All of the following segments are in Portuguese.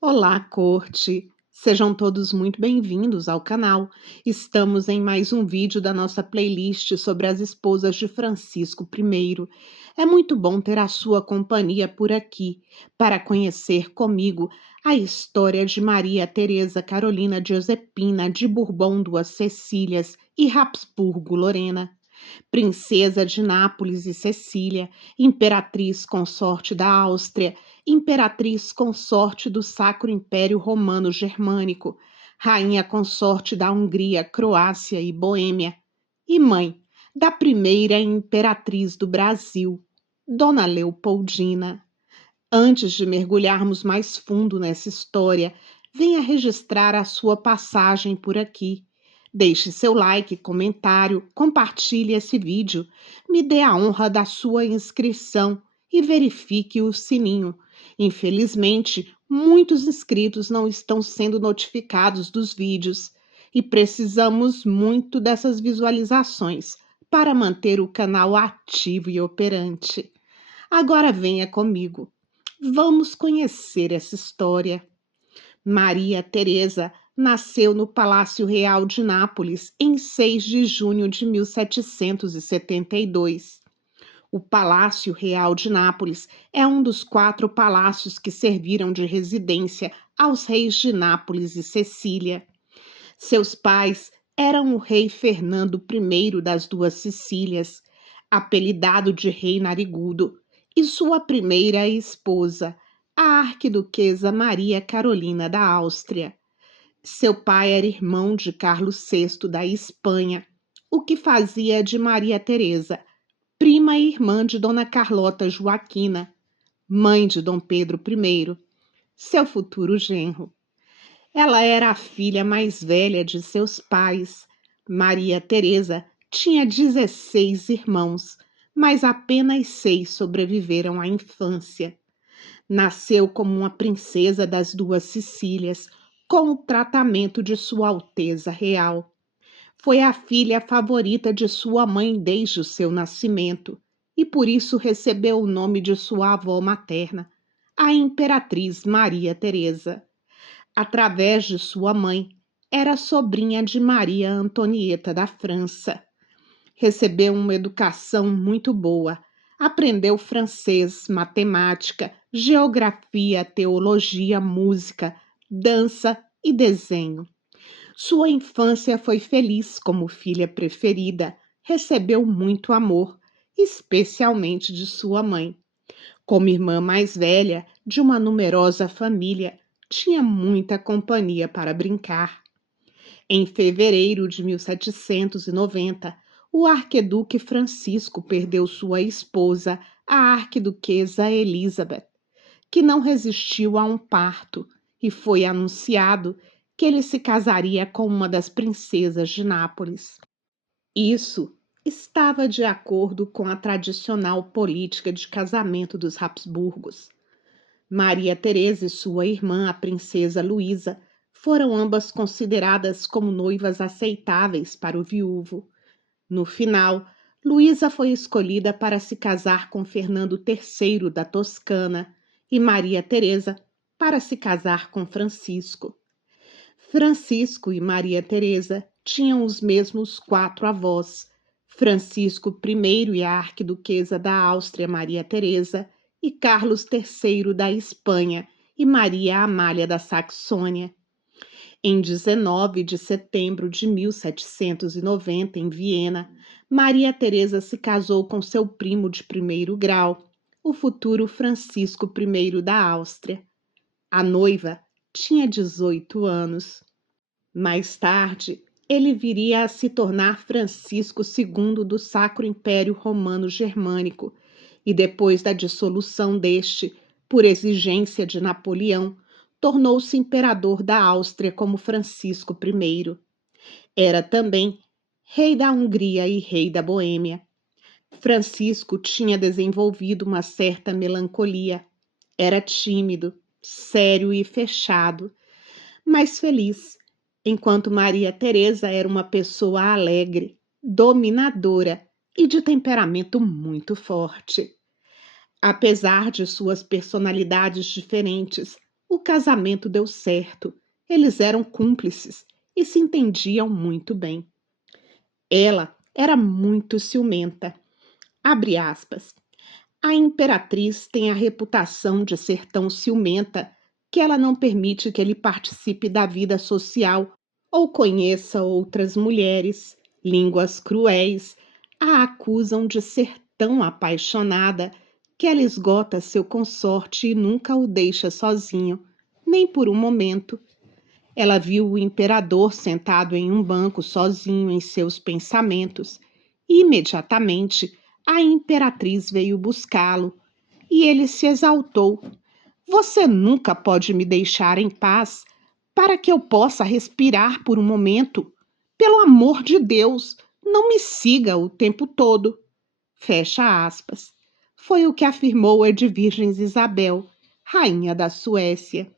Olá, corte! Sejam todos muito bem-vindos ao canal. Estamos em mais um vídeo da nossa playlist sobre as esposas de Francisco I. É muito bom ter a sua companhia por aqui para conhecer comigo a história de Maria Teresa Carolina Josepina de Bourbon Duas Cecílias e Habsburgo Lorena, princesa de Nápoles e Sicília, imperatriz consorte da Áustria, imperatriz consorte do Sacro Império Romano Germânico, rainha consorte da Hungria, Croácia e Boêmia, e mãe da primeira imperatriz do Brasil, Dona Leopoldina. Antes de mergulharmos mais fundo nessa história, venha registrar a sua passagem por aqui. Deixe seu like, comentário, compartilhe esse vídeo, me dê a honra da sua inscrição e verifique o sininho. Infelizmente, muitos inscritos não estão sendo notificados dos vídeos e precisamos muito dessas visualizações para manter o canal ativo e operante. Agora venha comigo. Vamos conhecer essa história. Maria Teresa nasceu no Palácio Real de Nápoles em 6 de junho de 1772. O Palácio Real de Nápoles é um dos 4 palácios que serviram de residência aos reis de Nápoles e Sicília. Seus pais eram o rei Fernando I das Duas Sicílias, apelidado de Rei Narigudo, e sua primeira esposa, a arquiduquesa Maria Carolina da Áustria. Seu pai era irmão de Carlos VI da Espanha, o que fazia de Maria Teresa prima e irmã de Dona Carlota Joaquina, mãe de Dom Pedro I, seu futuro genro. Ela era a filha mais velha de seus pais. Maria Teresa tinha 16 irmãos, mas apenas 6 sobreviveram à infância. Nasceu como uma princesa das Duas Sicílias, com o tratamento de Sua Alteza Real. Foi a filha favorita de sua mãe desde o seu nascimento, e por isso recebeu o nome de sua avó materna, a Imperatriz Maria Teresa. Através de sua mãe, era sobrinha de Maria Antonieta da França. Recebeu uma educação muito boa. Aprendeu francês, matemática, geografia, teologia, música, dança e desenho. Sua infância foi feliz como filha preferida. Recebeu muito amor, especialmente de sua mãe. Como irmã mais velha de uma numerosa família, tinha muita companhia para brincar. Em fevereiro de 1790, o arquiduque Francisco perdeu sua esposa, a arquiduquesa Elizabeth, que não resistiu a um parto, e foi anunciado que ele se casaria com uma das princesas de Nápoles. Isso estava de acordo com a tradicional política de casamento dos Habsburgos. Maria Teresa e sua irmã, a princesa Luísa, foram ambas consideradas como noivas aceitáveis para o viúvo. No final, Luísa foi escolhida para se casar com Fernando III da Toscana e Maria Teresa para se casar com Francisco. Francisco e Maria Teresa tinham os mesmos 4 avós, Francisco I e a arquiduquesa da Áustria Maria Teresa, e Carlos III da Espanha e Maria Amália da Saxônia. Em 19 de setembro de 1790, em Viena, Maria Teresa se casou com seu primo de primeiro grau, o futuro Francisco I da Áustria. A noiva tinha 18 anos. Mais tarde, ele viria a se tornar Francisco II do Sacro Império Romano Germânico e, depois da dissolução deste, por exigência de Napoleão, tornou-se imperador da Áustria como Francisco I. Era também rei da Hungria e rei da Boêmia. Francisco tinha desenvolvido uma certa melancolia. Era tímido, sério e fechado, mas feliz, enquanto Maria Teresa era uma pessoa alegre, dominadora e de temperamento muito forte. Apesar de suas personalidades diferentes, O casamento deu certo, eles eram cúmplices e se entendiam muito bem. Ela era muito ciumenta. Abre aspas. A imperatriz tem a reputação de ser tão ciumenta que ela não permite que ele participe da vida social ou conheça outras mulheres. Línguas cruéis a acusam de ser tão apaixonada que ela esgota seu consorte e nunca o deixa sozinho, nem por um momento. Ela viu o imperador sentado em um banco sozinho em seus pensamentos e imediatamente a imperatriz veio buscá-lo e ele se exaltou. Você nunca pode me deixar em paz para que eu possa respirar por um momento. Pelo amor de Deus, não me siga o tempo todo. Fecha aspas. Foi o que afirmou a de Virgens Isabel, rainha da Suécia.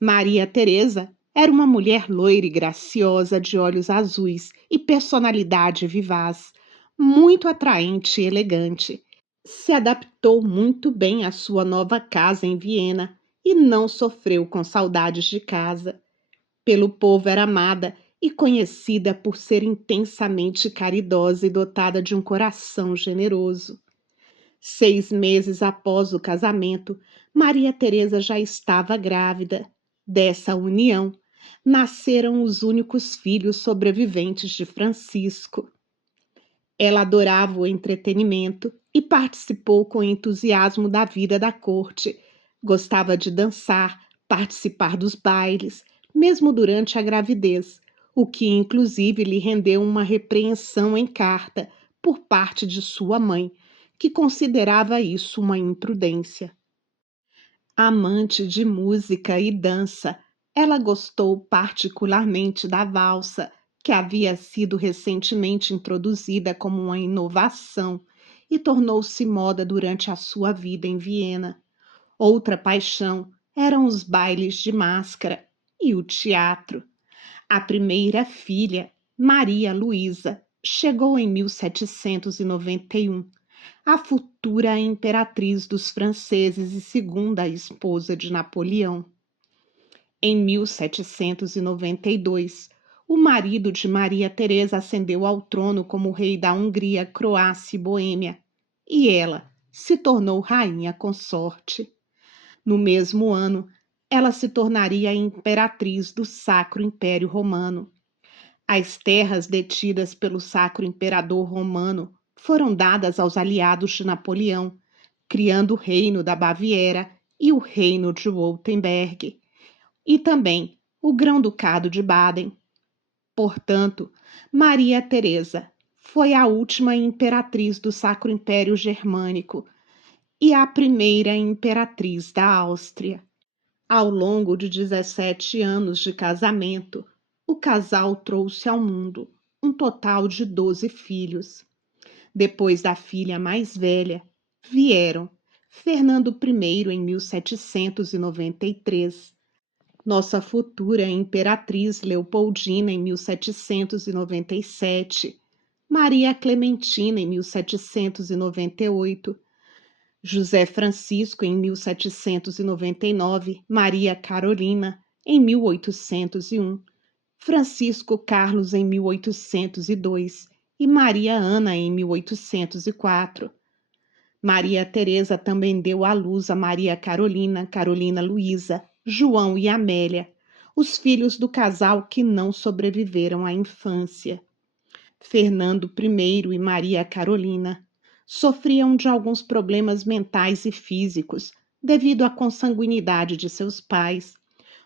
Maria Teresa era uma mulher loira e graciosa, de olhos azuis e personalidade vivaz, muito atraente e elegante. Se adaptou muito bem à sua nova casa em Viena e não sofreu com saudades de casa. Pelo povo era amada e conhecida por ser intensamente caridosa e dotada de um coração generoso. 6 meses após o casamento, Maria Teresa já estava grávida. Dessa união, nasceram os únicos filhos sobreviventes de Francisco. Ela adorava o entretenimento e participou com entusiasmo da vida da corte. Gostava de dançar, participar dos bailes, mesmo durante a gravidez, o que inclusive lhe rendeu uma repreensão em carta por parte de sua mãe, que considerava isso uma imprudência. Amante de música e dança, ela gostou particularmente da valsa, que havia sido recentemente introduzida como uma inovação e tornou-se moda durante a sua vida em Viena. Outra paixão eram os bailes de máscara e o teatro. A primeira filha, Maria Luísa, chegou em 1791, a futura imperatriz dos franceses e segunda esposa de Napoleão. Em 1792, o marido de Maria Teresa ascendeu ao trono como rei da Hungria, Croácia e Boêmia, e ela se tornou rainha consorte. No mesmo ano, ela se tornaria a imperatriz do Sacro Império Romano. As terras detidas pelo Sacro Imperador Romano foram dadas aos aliados de Napoleão, criando o Reino da Baviera e o Reino de Württemberg, e também o Grão-Ducado de Baden. Portanto, Maria Teresa foi a última imperatriz do Sacro Império Germânico e a primeira imperatriz da Áustria. Ao longo de 17 anos de casamento, o casal trouxe ao mundo um total de 12 filhos. Depois da filha mais velha, vieram Fernando I em 1793, nossa futura imperatriz Leopoldina em 1797, Maria Clementina em 1798, José Francisco em 1799, Maria Carolina em 1801, Francisco Carlos em 1802 e Maria Ana em 1804. Maria Teresa também deu à luz a Maria Carolina, Carolina Luísa, João e Amélia, os filhos do casal que não sobreviveram à infância. Fernando I e Maria Carolina sofriam de alguns problemas mentais e físicos devido à consanguinidade de seus pais,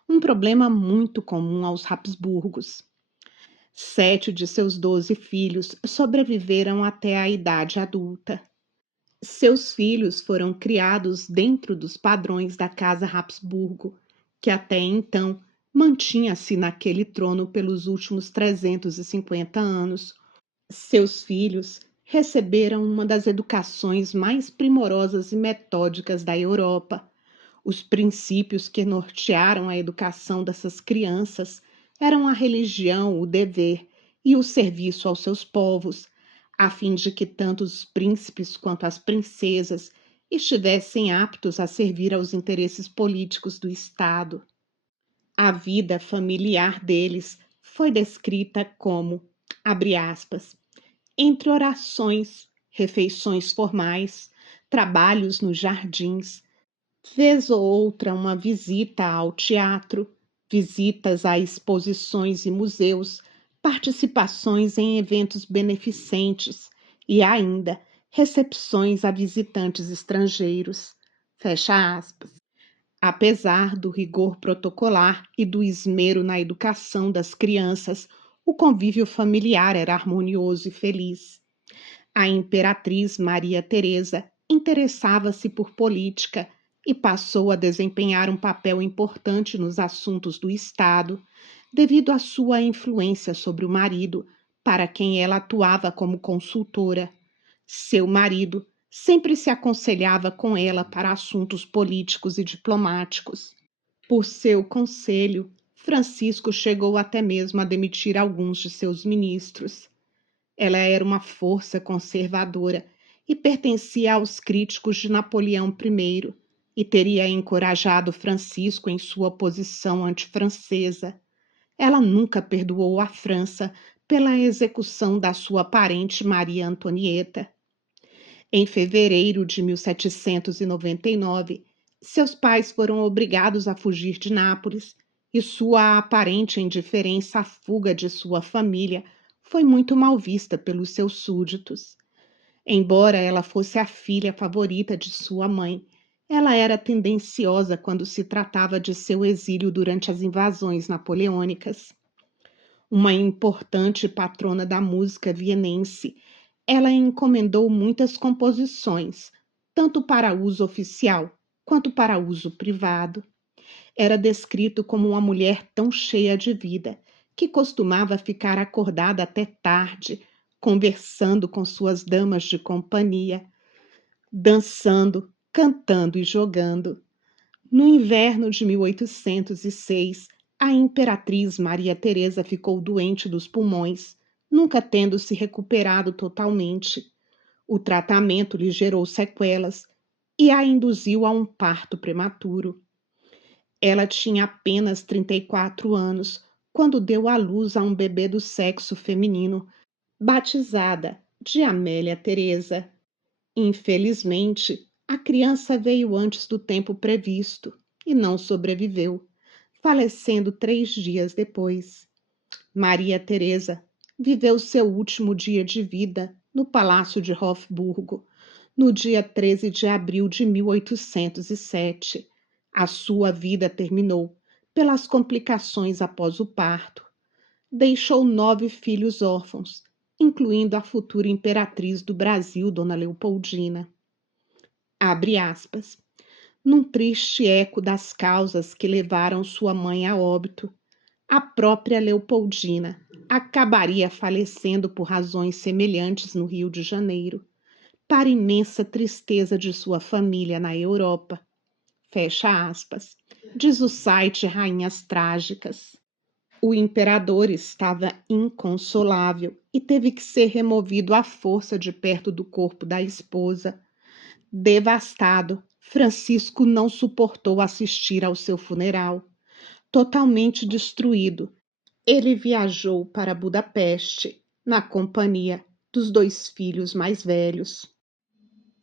um problema muito comum aos Habsburgos. 7 de seus 12 filhos sobreviveram até a idade adulta. Seus filhos foram criados dentro dos padrões da Casa Habsburgo, que até então mantinha-se naquele trono pelos últimos 350 anos. Seus filhos receberam uma das educações mais primorosas e metódicas da Europa. Os princípios que nortearam a educação dessas crianças eram a religião, o dever e o serviço aos seus povos, a fim de que tanto os príncipes quanto as princesas estivessem aptos a servir aos interesses políticos do Estado. A vida familiar deles foi descrita como, abre aspas, entre orações, refeições formais, trabalhos nos jardins, vez ou outra uma visita ao teatro, visitas a exposições e museus, participações em eventos beneficentes e ainda recepções a visitantes estrangeiros. Fecha aspas. Apesar do rigor protocolar e do esmero na educação das crianças, o convívio familiar era harmonioso e feliz. A imperatriz Maria Teresa interessava-se por política e passou a desempenhar um papel importante nos assuntos do Estado, devido à sua influência sobre o marido, para quem ela atuava como consultora. Seu marido sempre se aconselhava com ela para assuntos políticos e diplomáticos. Por seu conselho, Francisco chegou até mesmo a demitir alguns de seus ministros. Ela era uma força conservadora e pertencia aos críticos de Napoleão I e teria encorajado Francisco em sua posição antifrancesa. Ela nunca perdoou a França pela execução da sua parente Maria Antonieta. Em fevereiro de 1799, seus pais foram obrigados a fugir de Nápoles e sua aparente indiferença à fuga de sua família foi muito mal vista pelos seus súditos. Embora ela fosse a filha favorita de sua mãe, ela era tendenciosa quando se tratava de seu exílio durante as invasões napoleônicas. Uma importante patrona da música vienense, ela encomendou muitas composições, tanto para uso oficial quanto para uso privado. Era descrito como uma mulher tão cheia de vida que costumava ficar acordada até tarde, conversando com suas damas de companhia, dançando, cantando e jogando. No inverno de 1806, a imperatriz Maria Teresa ficou doente dos pulmões, nunca tendo se recuperado totalmente. O tratamento lhe gerou sequelas e a induziu a um parto prematuro. Ela tinha apenas 34 anos quando deu à luz a um bebê do sexo feminino, batizada de Amélia Teresa. Infelizmente, a criança veio antes do tempo previsto e não sobreviveu, falecendo 3 dias depois. Maria Teresa viveu seu último dia de vida no Palácio de Hofburgo, no dia 13 de abril de 1807. A sua vida terminou pelas complicações após o parto. Deixou 9 filhos órfãos, incluindo a futura imperatriz do Brasil, Dona Leopoldina. Abre aspas. Num triste eco das causas que levaram sua mãe a óbito, a própria Leopoldina acabaria falecendo por razões semelhantes no Rio de Janeiro, para imensa tristeza de sua família na Europa. Fecha aspas. Diz o site Rainhas Trágicas. O imperador estava inconsolável e teve que ser removido à força de perto do corpo da esposa. Devastado, Francisco não suportou assistir ao seu funeral. Totalmente destruído, ele viajou para Budapeste, na companhia dos 2 filhos mais velhos.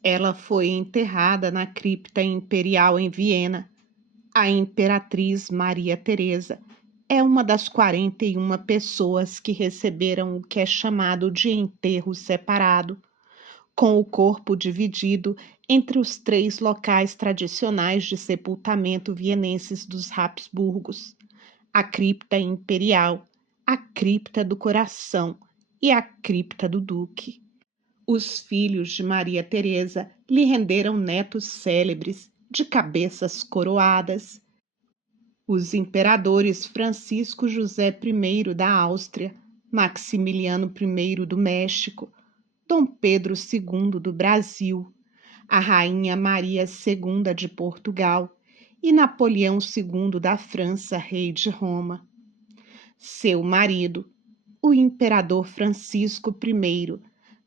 Ela foi enterrada na cripta imperial em Viena. A imperatriz Maria Teresa é uma das 41 pessoas que receberam o que é chamado de enterro separado, com o corpo dividido entre os 3 locais tradicionais de sepultamento vienenses dos Habsburgos: a cripta imperial, a cripta do coração e a cripta do duque. Os filhos de Maria Teresa lhe renderam netos célebres, de cabeças coroadas. Os imperadores Francisco José I da Áustria, Maximiliano I do México, Dom Pedro II do Brasil, a Rainha Maria II de Portugal e Napoleão II da França, rei de Roma. Seu marido, o imperador Francisco I,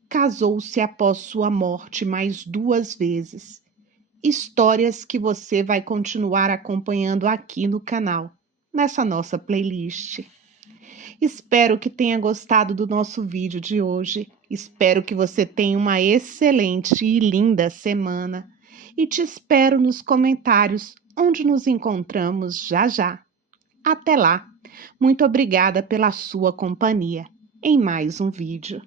casou-se após sua morte mais 2 vezes histórias que você vai continuar acompanhando aqui no canal, nessa nossa playlist. Espero que tenha gostado do nosso vídeo de hoje. Espero que você tenha uma excelente e linda semana. E te espero nos comentários, onde nos encontramos já já. Até lá! Muito obrigada pela sua companhia em mais um vídeo.